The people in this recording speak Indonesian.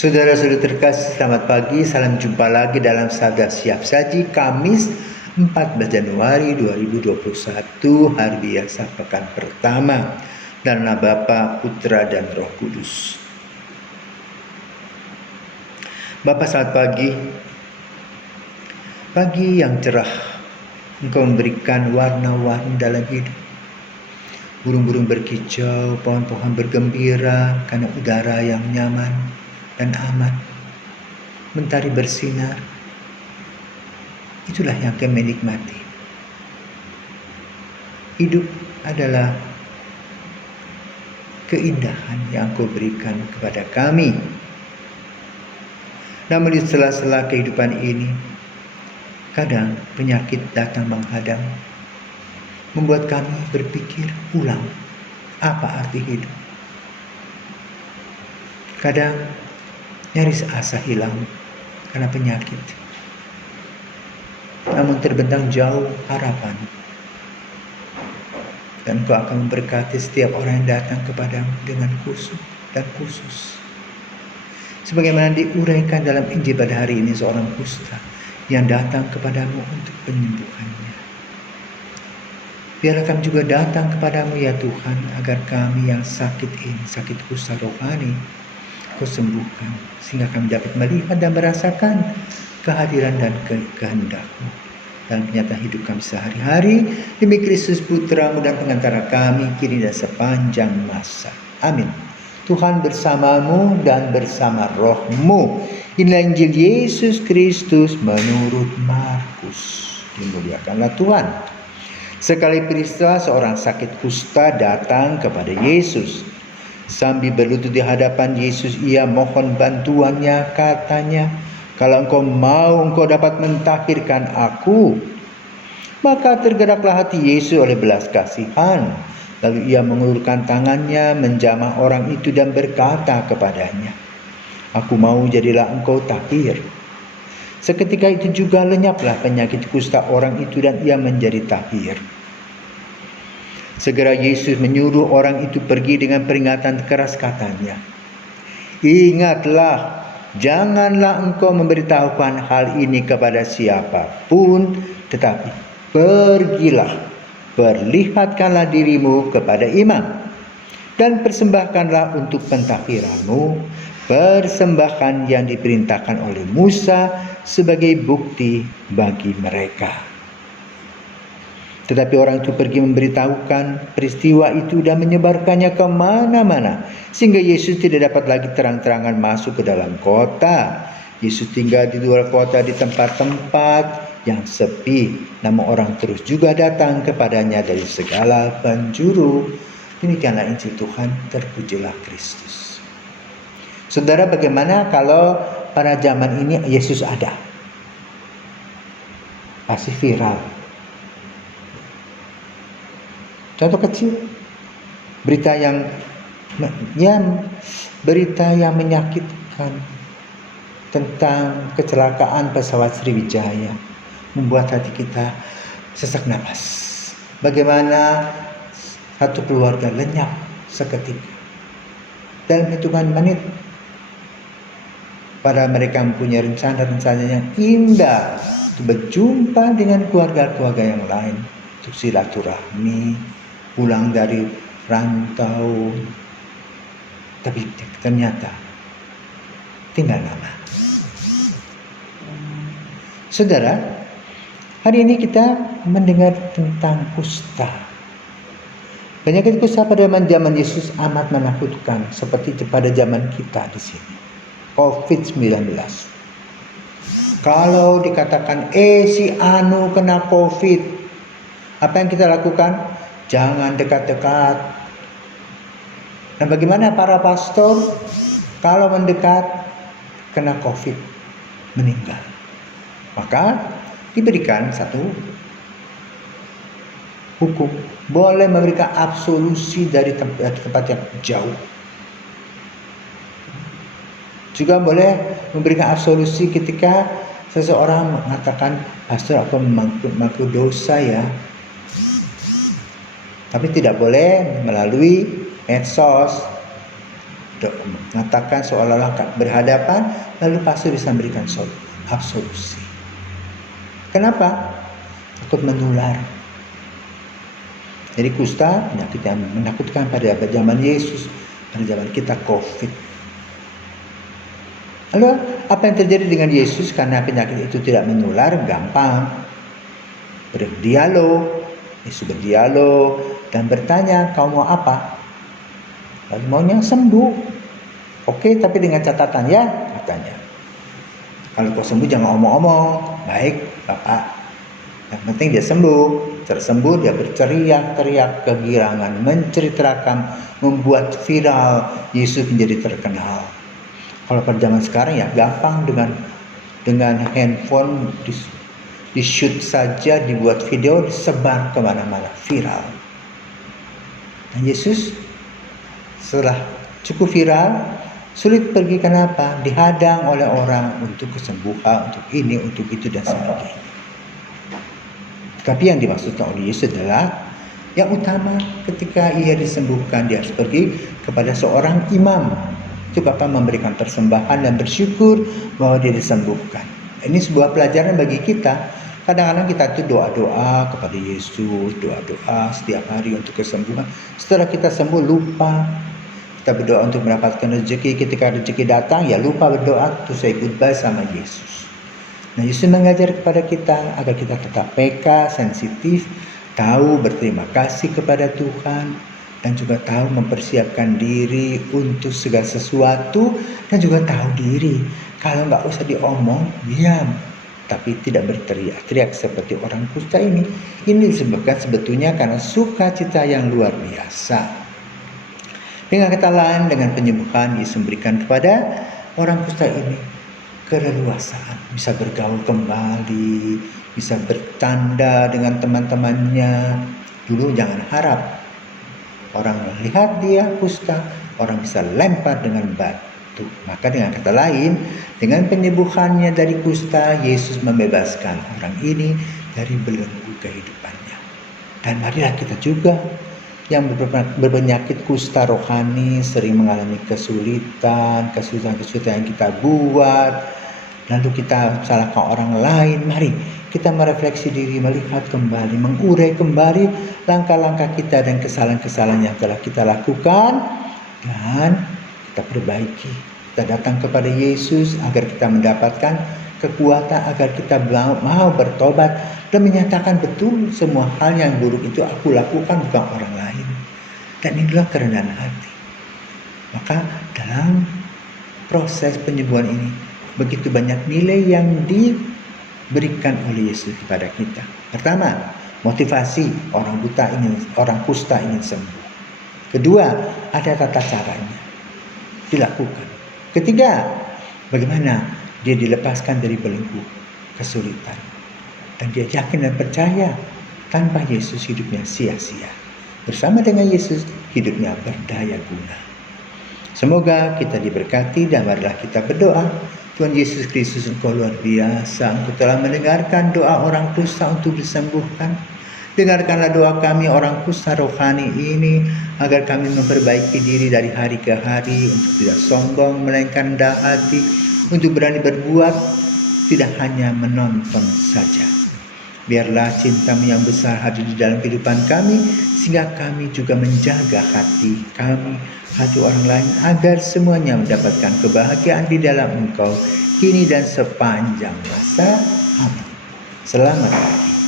Saudara-saudara terkasih, selamat pagi. Salam jumpa lagi dalam Sabda Siap Saji Kamis 14 Januari 2021, hari biasa pekan pertama. Dalam nama Bapa, Putra, dan Roh Kudus. Bapa, selamat pagi. Pagi yang cerah, Engkau memberikan warna-warni dalam hidup. Burung-burung berkicau, pohon-pohon bergembira karena udara yang nyaman dan aman. Mentari bersinar. Itulah yang kami nikmati. Hidup adalah keindahan yang Kau berikan kepada kami. Namun di sela-sela kehidupan ini, kadang penyakit datang menghadang, membuat kami berpikir ulang apa arti hidup. Kadang nyaris asa hilang karena penyakit, namun terbentang jauh harapan. Dan Engkau akan memberkati setiap orang yang datang kepadamu dengan khusus dan khusus. Sebagaimana diuraikan dalam Injil pada hari ini, seorang kusta yang datang kepadamu untuk penyembuhannya. Biarlah kami juga datang kepadamu ya Tuhan, agar kami yang sakit ini, sakit kusta rohani, Kau sembuhkan, sehingga kami dapat melihat dan merasakan kehadiran dan kehendak-Mu dalam kenyataan hidup kami sehari-hari, demi Kristus Putra-Mu dan pengantara kami kini dan sepanjang masa. Amin. Tuhan bersamamu dan bersama roh-Mu. Inilah Injil Yesus Kristus menurut Markus. Dimuliakanlah Tuhan. Sekali peristiwa, seorang sakit kusta datang kepada Yesus. Sambil berlutut di hadapan Yesus, ia mohon bantuannya. Katanya, "Kalau Engkau mau, Engkau dapat mentahirkan aku." Maka tergeraklah hati Yesus oleh belas kasihan. Lalu ia mengulurkan tangannya, menjamah orang itu dan berkata kepadanya, "Aku mau, jadilah engkau tahir." Seketika itu juga lenyaplah penyakit kusta orang itu dan ia menjadi tahir. Segera Yesus menyuruh orang itu pergi dengan peringatan keras, katanya, "Ingatlah, janganlah engkau memberitahukan hal ini kepada siapapun, tetapi pergilah, perlihatkanlah dirimu kepada imam, dan persembahkanlah untuk pentahiranmu persembahan yang diperintahkan oleh Musa sebagai bukti bagi mereka." Tetapi orang itu pergi memberitahukan peristiwa itu dan menyebarkannya kemana-mana, sehingga Yesus tidak dapat lagi terang-terangan masuk ke dalam kota. Yesus tinggal di luar kota di tempat-tempat yang sepi, namun orang terus juga datang kepadanya dari segala penjuru. Demikianlah Injil Tuhan, terpujilah Kristus. Saudara, bagaimana kalau pada zaman ini Yesus ada? Pasti viral. Contoh kecil, berita yang menyakitkan tentang kecelakaan pesawat Sriwijaya membuat hati kita sesak napas. Bagaimana satu keluarga lenyap seketika dalam hitungan menit. Pada mereka mempunyai rencana-rencana yang indah untuk berjumpa dengan keluarga-keluarga yang lain, untuk silaturahmi, pulang dari rantau, tapi ternyata tinggal nama. Saudara, hari ini kita mendengar tentang kusta. Penyakit kusta pada zaman Yesus amat menakutkan, seperti pada zaman kita di sini. COVID-19. Kalau dikatakan si anu kena COVID, apa yang kita lakukan? Jangan dekat-dekat. Dan bagaimana para pastor kalau mendekat kena COVID, meninggal? Maka diberikan satu hukum, boleh memberikan absolusi dari tempat yang jauh. Juga boleh memberikan absolusi ketika seseorang mengatakan, "Pastor, aku mengaku dosa ya." Tapi tidak boleh melalui medsos, mengatakan seolah-olah berhadapan, lalu pastor bisa memberikan absolusi. Kenapa? Takut menular. Jadi kusta penyakit yang menakutkan pada zaman Yesus, pada zaman kita COVID. Lalu apa yang terjadi dengan Yesus karena penyakit itu tidak menular? Gampang. Yesus berdialog dan bertanya, kau mau apa? Lalu maunya sembuh. Oke, tapi dengan catatan ya, katanya. Kalau kau sembuh jangan omong-omong. Baik, Bapak. Yang penting dia sembuh. Tersembuh dia berteriak-teriak kegirangan, menceritakan, membuat viral. Yesus menjadi terkenal. Kalau pada zaman sekarang ya gampang dengan handphone di shoot saja, dibuat video, disebar kemana-mana, viral. Dan Yesus setelah cukup viral, sulit pergi. Kenapa? Dihadang oleh orang untuk kesembuhan, untuk ini, untuk itu, dan sebagainya. Tapi yang dimaksudkan oleh Yesus adalah yang utama ketika ia disembuhkan, dia harus pergi kepada seorang imam. Itu Bapak memberikan persembahan dan bersyukur bahwa dia disembuhkan. Ini sebuah pelajaran bagi kita. Kadang-kadang kita itu doa-doa kepada Yesus, doa-doa setiap hari untuk kesembuhan. Setelah kita sembuh lupa. Kita berdoa untuk mendapatkan rezeki. Ketika rezeki datang ya lupa berdoa to say goodbye sama Yesus. Nah, Yesus mengajar kepada kita agar kita tetap peka, sensitif, tahu berterima kasih kepada Tuhan, dan juga tahu mempersiapkan diri untuk segala sesuatu, dan juga tahu diri. Kalau nggak usah diomong, diam. Tapi tidak berteriak-teriak seperti orang kusta ini. Ini disebabkan sebetulnya karena sukacita yang luar biasa. Dengan kata lain, dengan penyembuhan Yesus memberikan kepada orang kusta ini keleluasaan, bisa bergaul kembali, bisa bercanda dengan teman-temannya. Dulu jangan harap orang lihat dia kusta, orang bisa lempar dengan batu. Maka dengan kata lain, dengan penyembuhannya dari kusta, Yesus membebaskan orang ini dari belenggu kehidupannya. Dan marilah kita juga yang berpenyakit kusta rohani, sering mengalami kesulitan yang kita buat, lalu kita salahkan orang lain. Mari kita merefleksi diri, melihat kembali, mengurai kembali langkah-langkah kita dan kesalahan-kesalahan yang telah kita lakukan, dan kita perbaiki. Kita datang kepada Yesus agar kita mendapatkan kekuatan, agar kita mau bertobat dan menyatakan betul semua hal yang buruk itu aku lakukan, bukan orang lain. Dan inilah kerendahan hati. Maka dalam proses penyembuhan ini begitu banyak nilai yang diberikan oleh Yesus kepada kita. Pertama, motivasi orang kusta ingin sembuh. Kedua, ada tata caranya dilakukan. Ketiga, bagaimana dia dilepaskan dari belenggu kesulitan. Dan dia yakin dan percaya tanpa Yesus hidupnya sia-sia. Bersama dengan Yesus hidupnya berdaya guna. Semoga kita diberkati dan marilah kita berdoa. Tuhan Yesus Kristus, Engkau luar biasa. Engkau telah mendengarkan doa orang kusta untuk disembuhkan. Dengarkanlah doa kami orang kusta rohani ini, agar kami memperbaiki diri dari hari ke hari, untuk tidak sombong, melainkan rendah hati, untuk berani berbuat, tidak hanya menonton saja. Biarlah cinta-Mu yang besar hadir di dalam kehidupan kami, sehingga kami juga menjaga hati kami, hati orang lain, agar semuanya mendapatkan kebahagiaan di dalam Engkau, kini dan sepanjang masa. Amin. Selamat pagi.